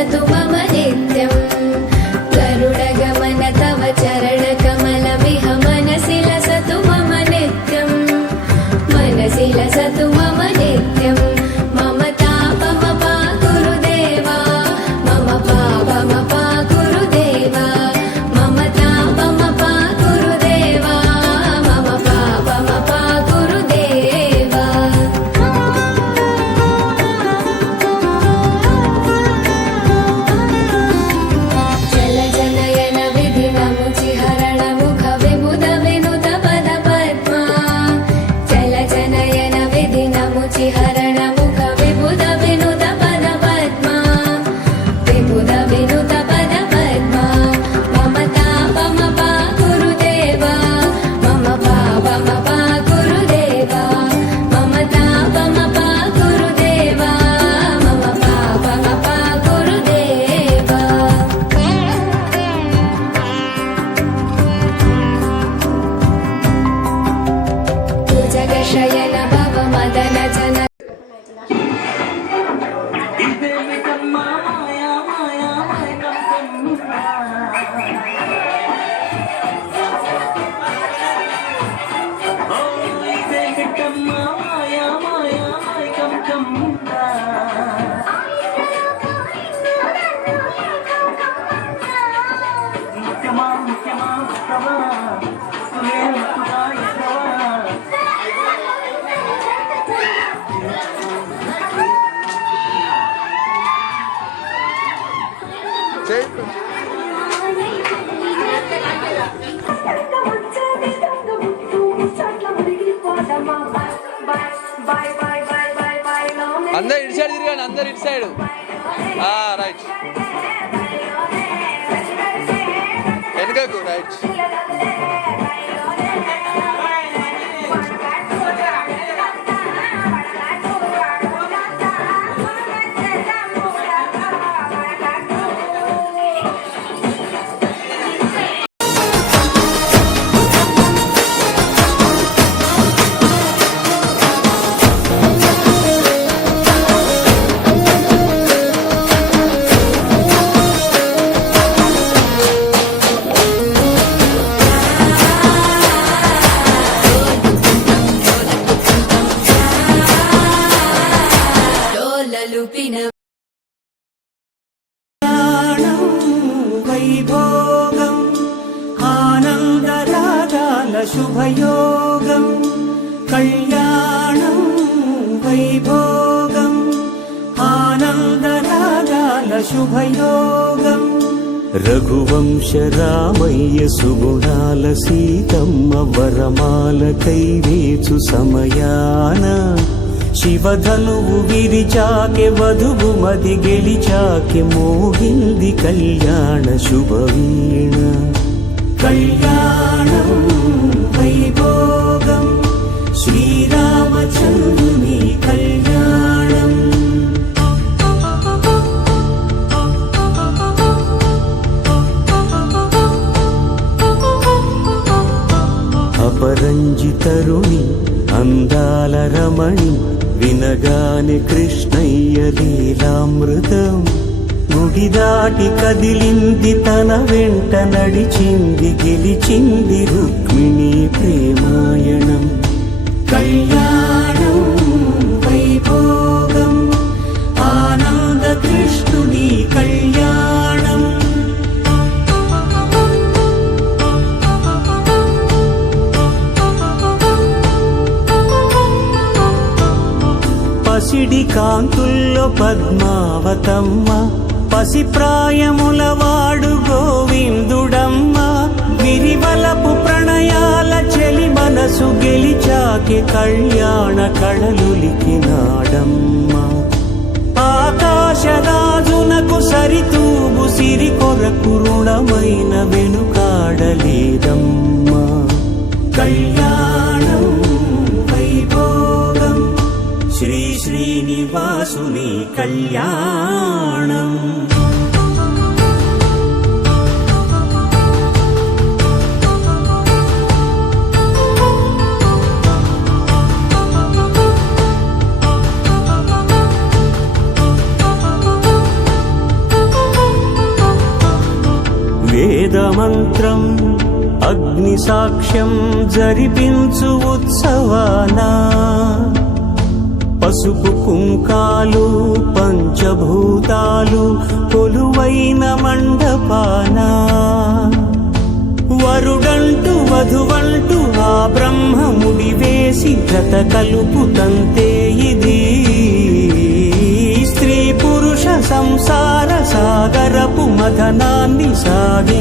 सतु मम नित्यम् गरुडगमन तव चरणकमलमिह मनसि लसतु मम नित्यम् मनसि लसतु मम नित्यम् मम तापमपा गुरुदेवा मम पापमपा गुरुदेवा मम तापमपा गुरुदेवा मम पापमपा गुरुदेवा जलजनयन विधिनमुचिहरण मुख विबुध विनुत पद पद्मा जलजनयन विधिनमुचिहरण मुख विबुध विनुत पद पद्मा विबुध विनुत पद पद्मा मम तापमपा गुरुदेवा मम पापमपा गुरुदेवा मम तापमपा गुरुदेवा मम पापमपा गुरुदेवा जगशयन भव मदन जन అందరు ఇటు సైడ్ తిరగండి అందరు ఇటు సైడ్ రైట్ వెనుకకు రైట్ డోలలుపిన వైభోగం ఆనందరాగాల శుభయోగం కళ్యాణం వైభోగం ఆనందరాగాల శుభయోగం రఘువంశ రామయ్య సుగుణాల సీతమ్మ వరమాల కైవేచు సమయాన శివధనువు విరిచాకె వధువు మది గెలిచాకె మోగింది కళ్యాణ శుభవీణ కళ్యాణం వైభోగం శ్రీరామచంద్రుని కళ్యాణం అపరంజి తరుణి అందాల రమణి వినగానే కృష్ణయ్య లీలామృతం గుడి దాటి కదిలింది తన వెంట నడిచింది గెలిచింది రుక్మిణి ప్రేమాయణం కళ్యాణం వైభోగం ఆనంద కృష్ణుని కళ్యాణం పసిడి కాంతుల్లో పద్మావతమ్మ పసిప్రాయముల వాడు గోవిందుడమ్మ విరివలపు ప్రణయాల చెలి మనసు గెలిచాకే కళ్యాణ కళలులికినాడమ్మ ఆకాశరాజునకు సరితూగు సిరి కొరకు రుణమైన వెనుకాడలేదమ్మా కళ్యాణం వైభోగం శ్రీ శ్రీనివాసుని కళ్యాణం మంత్రం అగ్ని సాక్ష్యం జరిపించు ఉత్సవాన పసుపు కుంకాలు పంచభూతాలు కొలువైన మండపాన వరుడంటూ వధువంటూ ఆ బ్రహ్మముడి వేసి జత కలుపుతంతే ఇది స్త్రీ పురుష సంసార సాగరపు మథనాన్ని సాగి